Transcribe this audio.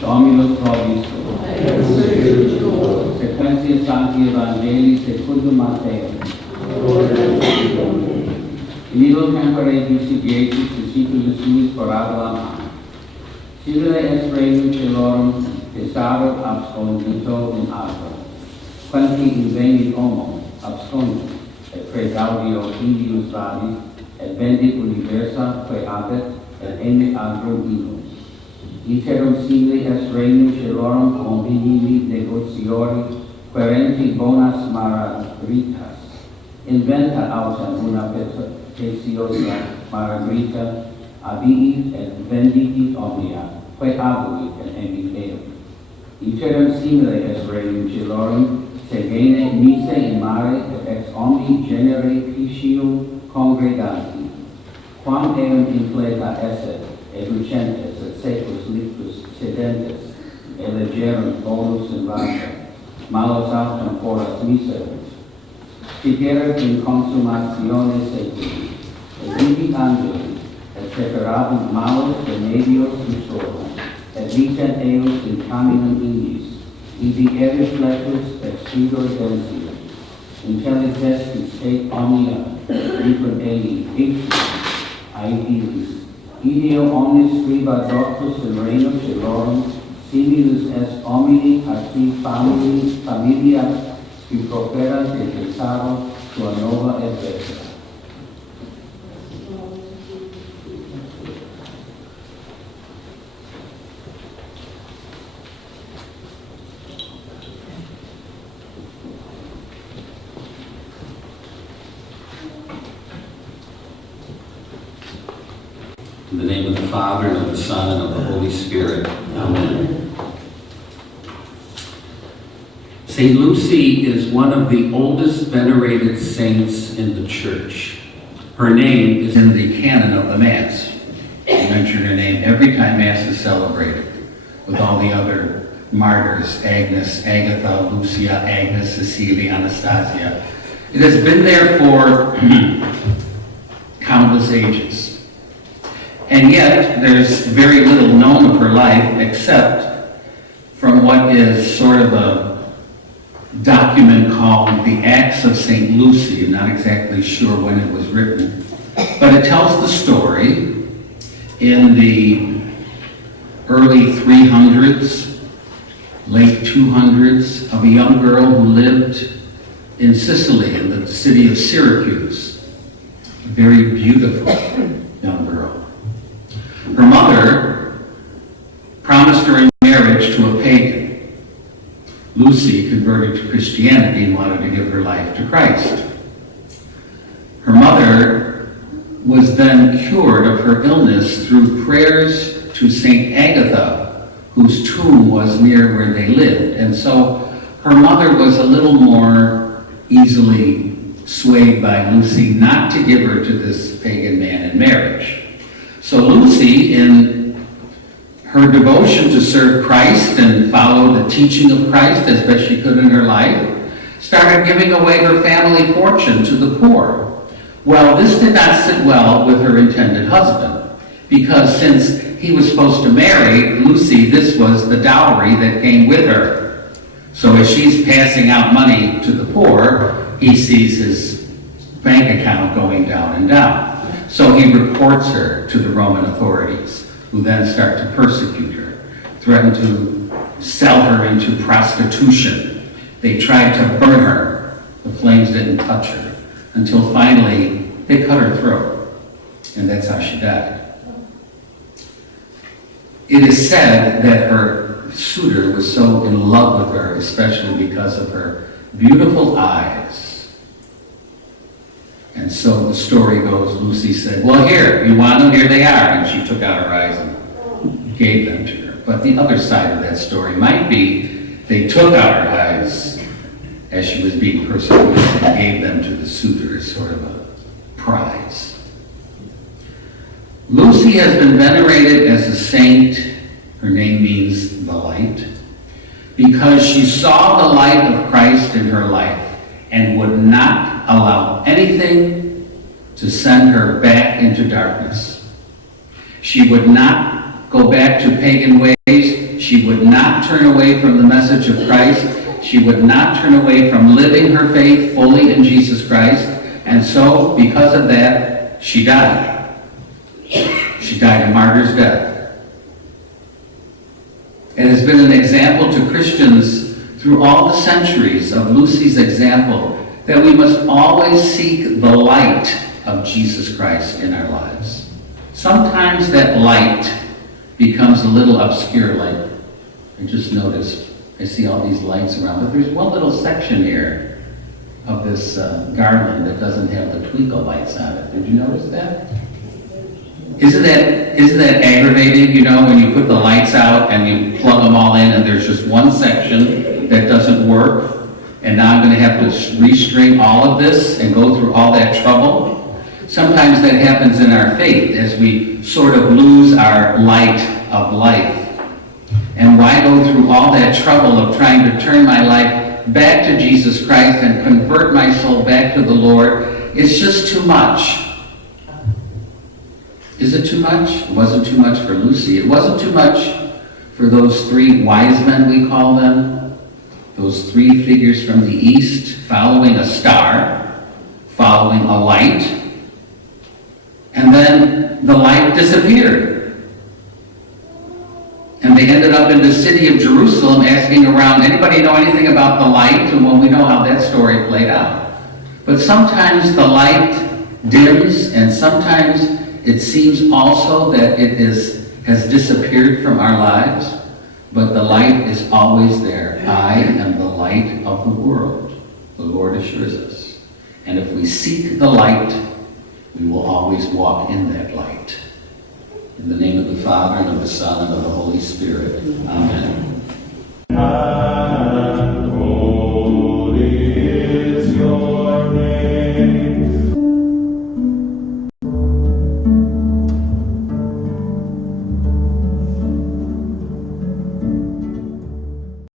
Dominus vobiscum. Sequentia Sancti Evangelii secundum Mattheum. In illo tempore dixit Jesus discipulis suis parabolam am. Simile est regnum caelorum Caesaro abscondito in agro. Quanti invenit homo abscondit, et praegaudio Indius vadit, et vendit universa quae abet, et emit agrum illum. Iterum simile est regnum caelorum convenili negotiori, querenti bonas maragritas. Inventa autem una preciosa maragrita, abiit et vendicit omnia, quae abuit et emit eum. Iterum simile est regnum caelorum, se gene mise in mare et ex omni genere piscium congregati. Quam eum impleta esset, educentes et secus lictus sedentes, elegerum bonus in vasca, malus autem foras miserunt. Fiderat in consumatione seculi, et vivit angeli, et separabunt malus de medios usorum, et vitent eus in caminum indis, ibi eriflectus et sudor densium. Intelligestis et omnia, liquid ei, aetilis. Ideo omnis scriba doctus in reino caelorum, similus est homini arti familia, qui proferat et Caesaro sua nova et vecta. In the name of the Father, and of the Son, and of the Holy Spirit. Amen. St. Lucy is one of the oldest venerated saints in the Church. Her name is in the canon of the Mass. We mention her name every time Mass is celebrated, with all the other martyrs, Agnes, Agatha, Lucia, Agnes, Cecilia, Anastasia. It has been there for countless ages. And yet, there's very little known of her life except from what is sort of a document called the Acts of St. Lucy. I'm not exactly sure when it was written, but it tells the story in the early 300s, late 200s, of a young girl who lived in Sicily, in the city of Syracuse. A very beautiful young girl. Her mother promised her in marriage to a pagan. Lucy converted to Christianity and wanted to give her life to Christ. Her mother was then cured of her illness through prayers to St. Agatha, whose tomb was near where they lived. And so her mother was a little more easily swayed by Lucy not to give her to this pagan man in marriage. So Lucy, in her devotion to serve Christ and follow the teaching of Christ as best she could in her life, started giving away her family fortune to the poor. Well, this did not sit well with her intended husband, because since he was supposed to marry Lucy, this was the dowry that came with her. So as she's passing out money to the poor, he sees his bank account going down and down. So he reports her to the Roman authorities, who then start to persecute her, threaten to sell her into prostitution. They tried to burn her. The flames didn't touch her, until finally they cut her throat, and that's how she died. It is said that her suitor was so in love with her, especially because of her beautiful eyes. And so the story goes, Lucy said, well, here, you want them? Here they are. And she took out her eyes and gave them to her. But the other side of that story might be they took out her eyes as she was being persecuted and gave them to the suitor as sort of a prize. Lucy has been venerated as a saint. Her name means the light, because she saw the light of Christ in her life and would not allow anything to send her back into darkness. She would not go back to pagan ways. She would not turn away from the message of Christ. She would not turn away from living her faith fully in Jesus Christ. And so, because of that, she died. She died a martyr's death. It has been an example to Christians through all the centuries of Lucy's example that we must always seek the light of Jesus Christ in our lives. Sometimes that light becomes a little obscure, like I just noticed. I see all these lights around, but there's one little section here of this garland that doesn't have the twinkle lights on it. Did you notice that? Isn't that aggravating, you know, when you put the lights out and you plug them all in and there's just one section that doesn't work, and now I'm going to have to restring all of this and go through all that trouble? Sometimes that happens in our faith as we sort of lose our light of life. And why go through all that trouble of trying to turn my life back to Jesus Christ and convert my soul back to the Lord? It's just too much. Is it too much? It wasn't too much for Lucy. It wasn't too much for those three wise men, we call them. Those three figures from the east following a star, following a light, and then the light disappeared. And they ended up in the city of Jerusalem asking around, anybody know anything about the light? And well, we know how that story played out. But sometimes the light dims, and sometimes it seems also that it has disappeared from our lives. But the light is always there. I am the light of the world, the Lord assures us. And if we seek the light, we will always walk in that light. In the name of the Father, and of the Son, and of the Holy Spirit. Amen.